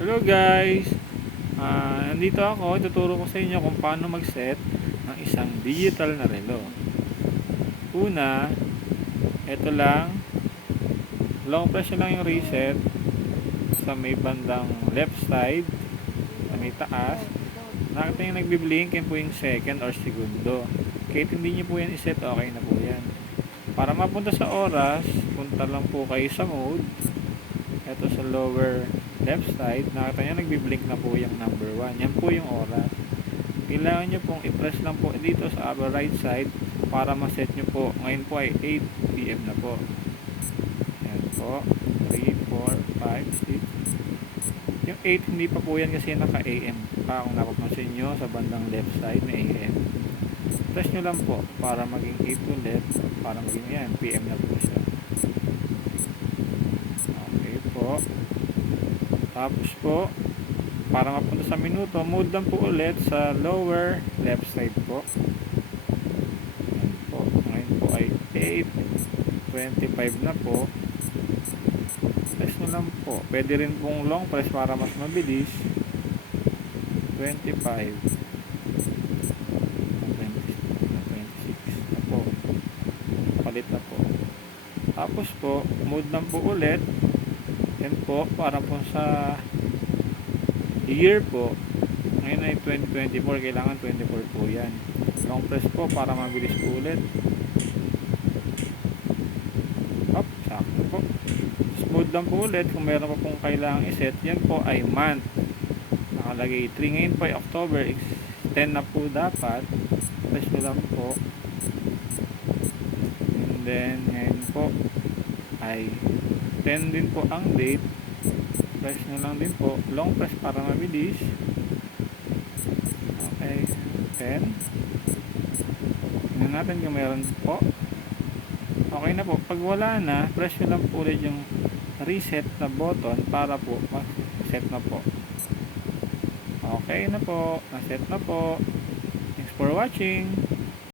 Hello guys! Nandito ako, ituturo ko sa inyo kung paano mag-set ng isang digital na relo. Una, ito lang, long press nyo lang yung reset sa may bandang left side, sa may taas. Nakita nyo nagbiblink, yan po yung second or segundo. Kahit hindi nyo po yan iset, okay na po yan. Para mapunta sa oras, punta lang po kayo sa mode. Ito sa lower left side, nakita nyo nagbiblink na po yung number 1. Yan po yung oras. Kailangan nyo pong i-press lang po dito sa upper right side para ma-set nyo po. Ngayon po ay 8 PM na po. Yan po. 3, 4, 5, 6. Yung 8 hindi pa po yan kasi naka AM pa kung napapansin nyo sa bandang left side na AM. Press nyo lang po para maging 8 ulit, para maging yan PM na po siya. Okay po. Tapos po, para mapunta sa minuto, mode lang po ulit sa lower left side po. Ayan po. Ngayon po ay 8:25 na po. Press nyo lang po. Pwede rin pong long press para mas mabilis. 25 26 na po. Palit na po. Tapos po, mode lang po ulit. Yan po, para po sa year po. Ngayon ay 2024, kailangan 24 po yan. Long press po para mabilis po ulit. Up, sakto po. Smooth lang po ulit kung meron pa pong kailangan iset. Yan po ay month. Nakalagay 3. Ngayon po ay October. 10 na po dapat. Press mo lang po. And then, ngayon po ay 10 din po ang date. Press nyo lang din po. Long press para mabilis. Okay. 10. Tingnan natin kung meron po. Okay na po. Pag wala na, press nyo lang po ulit yung reset na button para po set na po. Okay na po. Na-set na po. Thanks for watching.